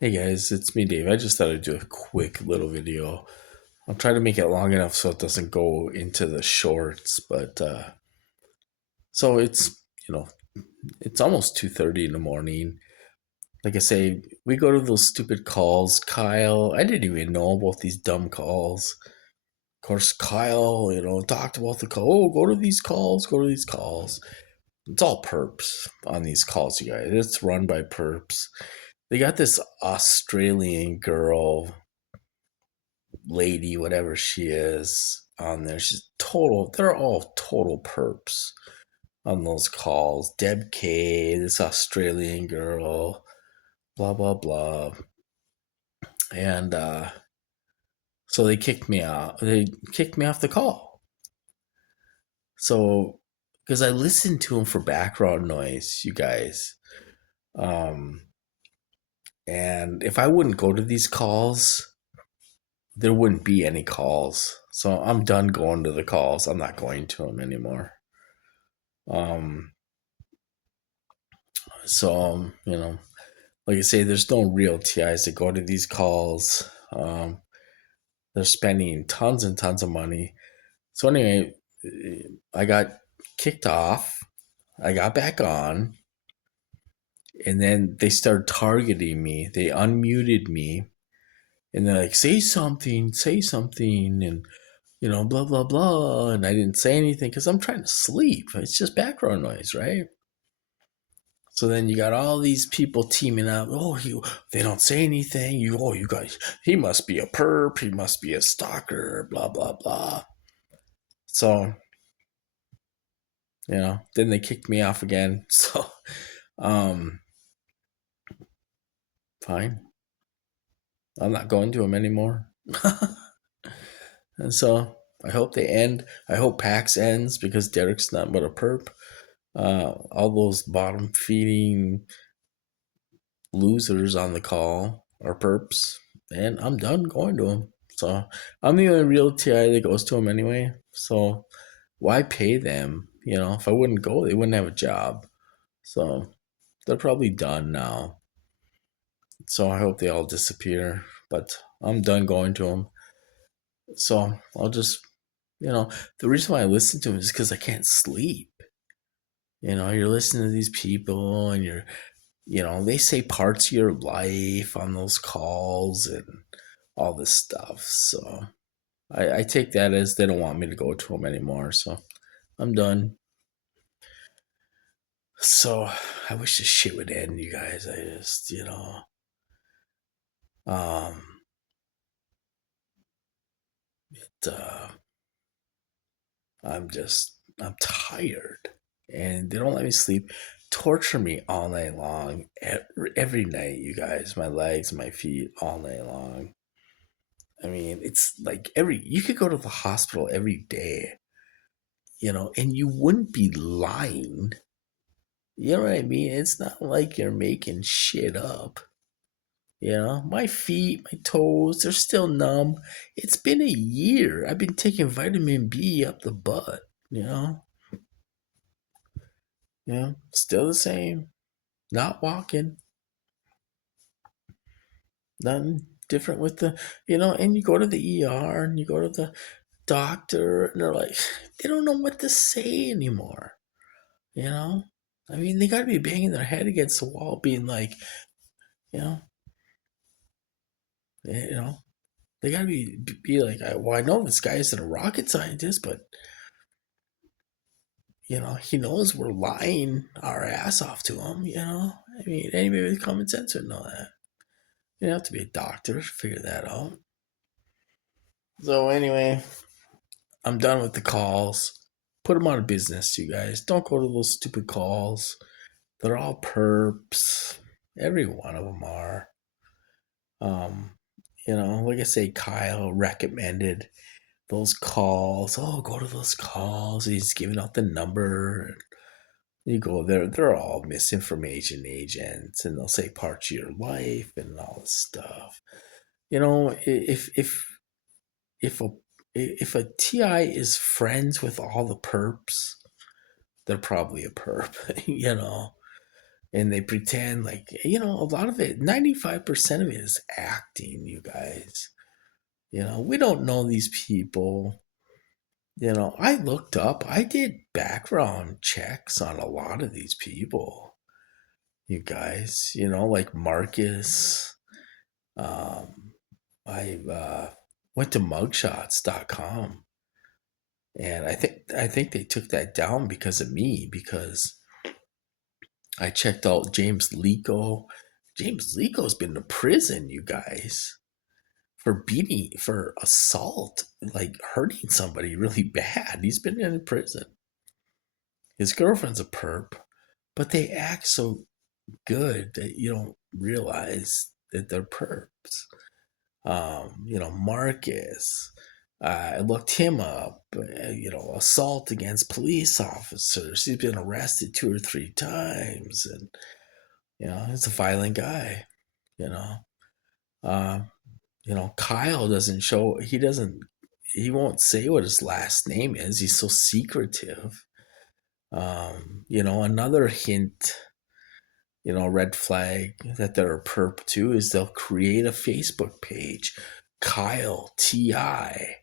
Hey guys, it's me, Dave. I just thought I'd do a quick little video. I'll try to make it long enough so it doesn't go into the shorts. But so you know it's almost 2:30 in the morning. Like I say, we go to those stupid calls. Kyle, I didn't even know about these dumb calls. Of course, Kyle, talked about the call. Oh, go to these calls. Go to these calls. It's all perps on these calls, you guys. It's run by perps. They got this Australian girl lady, whatever she is, on there. She's total. They're all total perps on those calls. Deb K, this Australian girl, blah blah blah, and so they kicked me out. They kicked me off the call. So because I listened to them for background noise, you guys. Um, and if I wouldn't go to these calls, there wouldn't be any calls. So I'm done going to the calls. I'm not going to them anymore. Um, so like I say, there's no real TIs that go to these calls. They're spending tons and tons of money. So anyway, I got kicked off. I got back on, and then they started targeting me. They unmuted me, and they're like, say something," and blah blah blah. And I didn't say anything because I'm trying to sleep. It's just background noise, right? So then you got all these people teaming up. Oh, they don't say anything. You guys, he must be a perp. He must be a stalker. Blah blah blah. So then they kicked me off again. So, um, fine. I'm not going to them anymore. And so I hope they end. I hope PAX ends because Derek's not but a perp. All those bottom feeding losers on the call are perps, and I'm done going to them. So I'm the only real TI that goes to them anyway. So why pay them? If I wouldn't go, they wouldn't have a job. So they're probably done now. So I hope they all disappear. But I'm done going to them. So I'll just, the reason why I listen to them is because I can't sleep. You're listening to these people and they say parts of your life on those calls and all this stuff. So I take that as they don't want me to go to them anymore. So I'm done. So I wish this shit would end, you guys. I just, um, it, I'm tired and they don't let me sleep. Torture me all night long, every night, you guys. My legs, my feet, all night long. I mean, it's like you could go to the hospital every day, and you wouldn't be lying. You know what I mean? It's not like you're making shit up. My feet, my toes, they're still numb. It's been a year. I've been taking vitamin B up the butt, you know? Still the same. Not walking. Nothing different with and you go to the ER and you go to the doctor and they're like, they don't know what to say anymore. You know? I mean, they got to be banging their head against the wall, being like, you know, you know, they got to be like, well, I know this guy isn't a rocket scientist, but he knows we're lying our ass off to him. I mean, anybody with common sense would know that. You don't have to be a doctor to figure that out. So anyway, I'm done with the calls. Put them out of business, you guys. Don't go to those stupid calls. They're all perps. Every one of them are. Um, like I say, Kyle recommended those calls. Oh, go to those calls. He's giving out the number. You go there, they're all misinformation agents, and they'll say parts of your life and all this stuff. If a if a TI is friends with all the perps, they're probably a perp. and they pretend like, a lot of it, 95% of it is acting, you guys. We don't know these people. I looked up, I did background checks on a lot of these people, you guys, like Marcus. Um, I went to mugshots.com, and I think they took that down because of me, because I checked out James Lico. James Lico's been to prison, you guys, for assault, like hurting somebody really bad. He's been in prison. His girlfriend's a perp, but they act so good that you don't realize that they're perps. Marcus. I looked him up. Assault against police officers. He's been arrested 2 or 3 times, and he's a violent guy. You know, uh, Kyle doesn't show. He doesn't. He won't say what his last name is. He's so secretive. Another hint, red flag that they're a perp too, is they'll create a Facebook page, Kyle TI.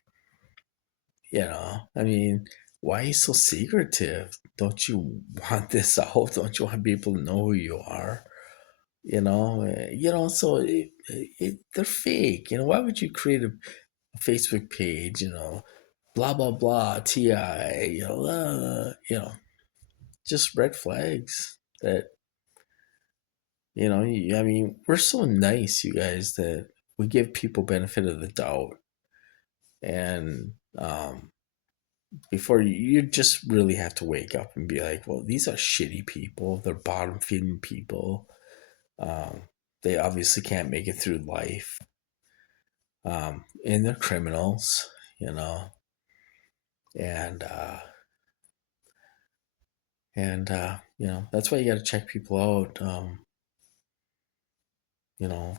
I mean, why are you so secretive? Don't you want this out? Don't you want people to know who you are? So they're fake. Why would you create a Facebook page? Blah blah blah Ti. Just red flags that I mean, we're so nice, you guys, that we give people benefit of the doubt, and before you just really have to wake up and be like, well, these are shitty people. They're bottom feeding people. Um, they obviously can't make it through life, and they're criminals, you know, and that's why you got to check people out.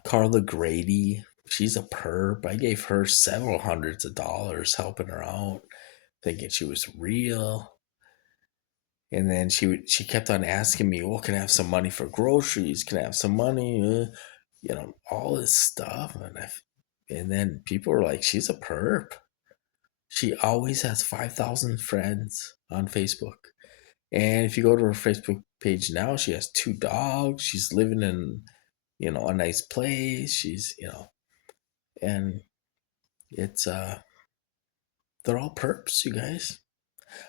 Carla Grady, she's a perp. I gave her several hundreds of dollars helping her out, thinking she was real. And then she kept on asking me, "Well, can I have some money for groceries? Can I have some money?" All this stuff, and then people were like, "She's a perp. She always has 5,000 friends on Facebook, and if you go to her Facebook page now, she has 2 dogs. She's living in a nice place. She's and it's they're all perps, you guys."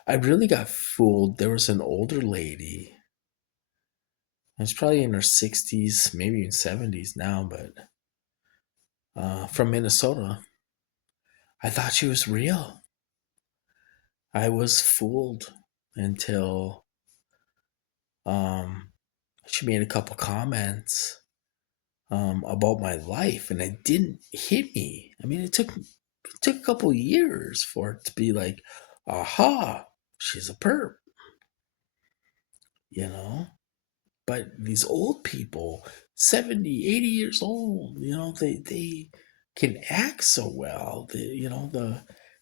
I really got fooled. There was an older lady. She's probably in her 60s, maybe even 70s now, but from Minnesota. I thought she was real. I was fooled until um, she made a couple comments about my life, and it didn't hit me. I mean, it took a couple years for it to be like, aha, she's a perp, you know. But these old people, 70, 80 years old, they can act so well.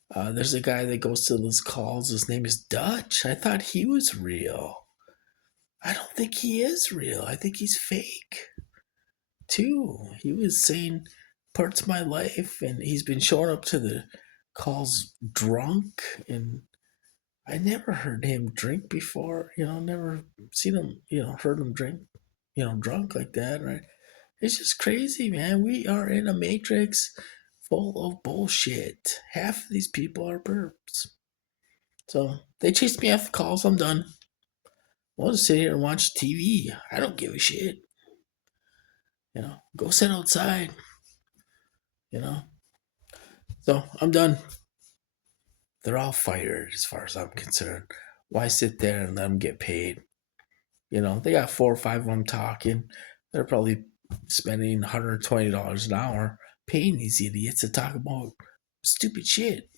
There's a guy that goes to those calls. His name is Dutch. I thought he was real. I don't think he is real. I think he's fake too. He was saying parts of my life, and he's been showing up to the calls drunk, and I never heard him drink before. Never seen him. Heard him drink. Drunk like that. Right? It's just crazy, man. We are in a matrix full of bullshit. Half of these people are perps. So they chased me off the calls. I'm done. I want to sit here and watch TV. I don't give a shit. Go sit outside. You know. So I'm done. They're all fired as far as I'm concerned. Why sit there and let them get paid? They got 4 or 5 of them talking. They're probably spending $120 an hour paying these idiots to talk about stupid shit.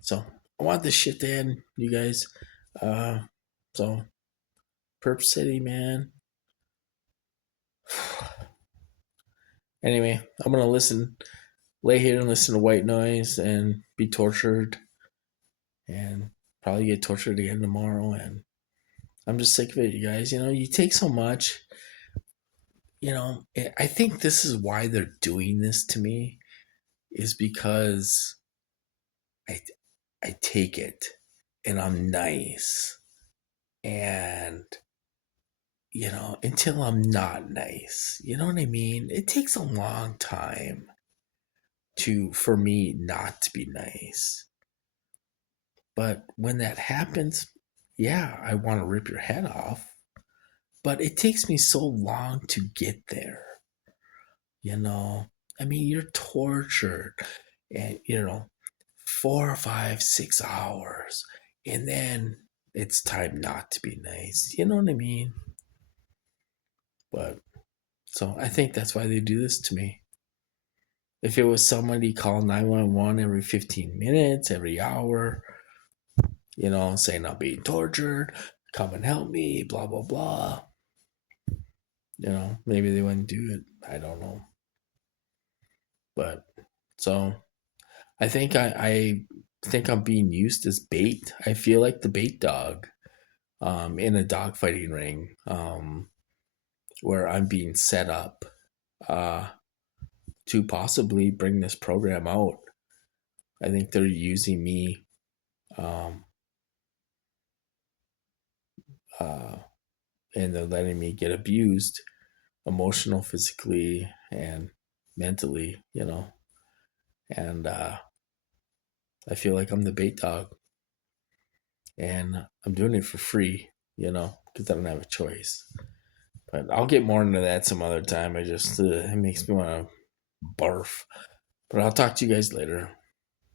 So I want this shit to end, you guys. Uh, so Perp City, man. Anyway, I'm gonna lay here and listen to white noise and be tortured, and probably get tortured again tomorrow. And I'm just sick of it, you guys. You take so much. I think this is why they're doing this to me, is because I I take it and I'm nice. And until I'm not nice. You know what I mean? It takes a long time to for me not to be nice. But when that happens, yeah, I want to rip your head off. But it takes me so long to get there. You know, I mean, you're tortured and, 4 or 5, 6 hours. And then it's time not to be nice. You know what I mean? But so I think that's why they do this to me. If it was somebody call 911 every 15 minutes, every hour, saying I'm being tortured, come and help me, blah, blah, blah, maybe they wouldn't do it. I don't know. But so I think I think I'm being used as bait. I feel like the bait dog in a dogfighting ring where I'm being set up uh, to possibly bring this program out. I think they're using me um, uh, and they're letting me get abused emotional, physically, and mentally, and I feel like I'm the bait dog and I'm doing it for free, because I don't have a choice. But I'll get more into that some other time. It makes me want to barf. But I'll talk to you guys later.